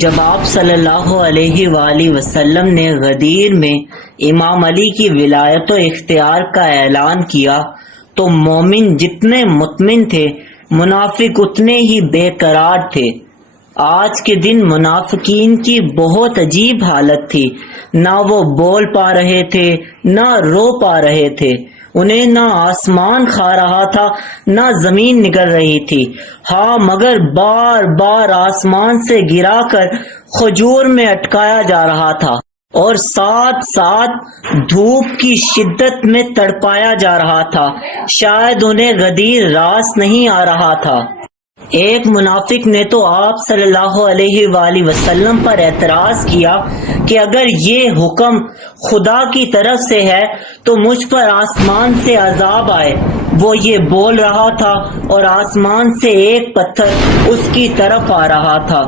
جب آپ صلی اللہ علیہ وآلہ وسلم نے غدیر میں امام علی کی ولایت و اختیار کا اعلان کیا تو مومن جتنے مطمئن تھے منافق اتنے ہی بے قرار تھے۔ آج کے دن منافقین کی بہت عجیب حالت تھی، نہ وہ بول پا رہے تھے نہ رو پا رہے تھے، انہیں نہ آسمان کھا رہا تھا نہ زمین نگل رہی تھی، ہاں مگر بار بار آسمان سے گرا کر خجور میں اٹکایا جا رہا تھا اور ساتھ ساتھ دھوپ کی شدت میں تڑپایا جا رہا تھا، شاید انہیں غدیر راس نہیں آ رہا تھا۔ ایک منافق نے تو آپ صلی اللہ علیہ وآلہ وسلم پر اعتراض کیا کہ اگر یہ حکم خدا کی طرف سے ہے تو مجھ پر آسمان سے عذاب آئے۔ وہ یہ بول رہا تھا اور آسمان سے ایک پتھر اس کی طرف آ رہا تھا۔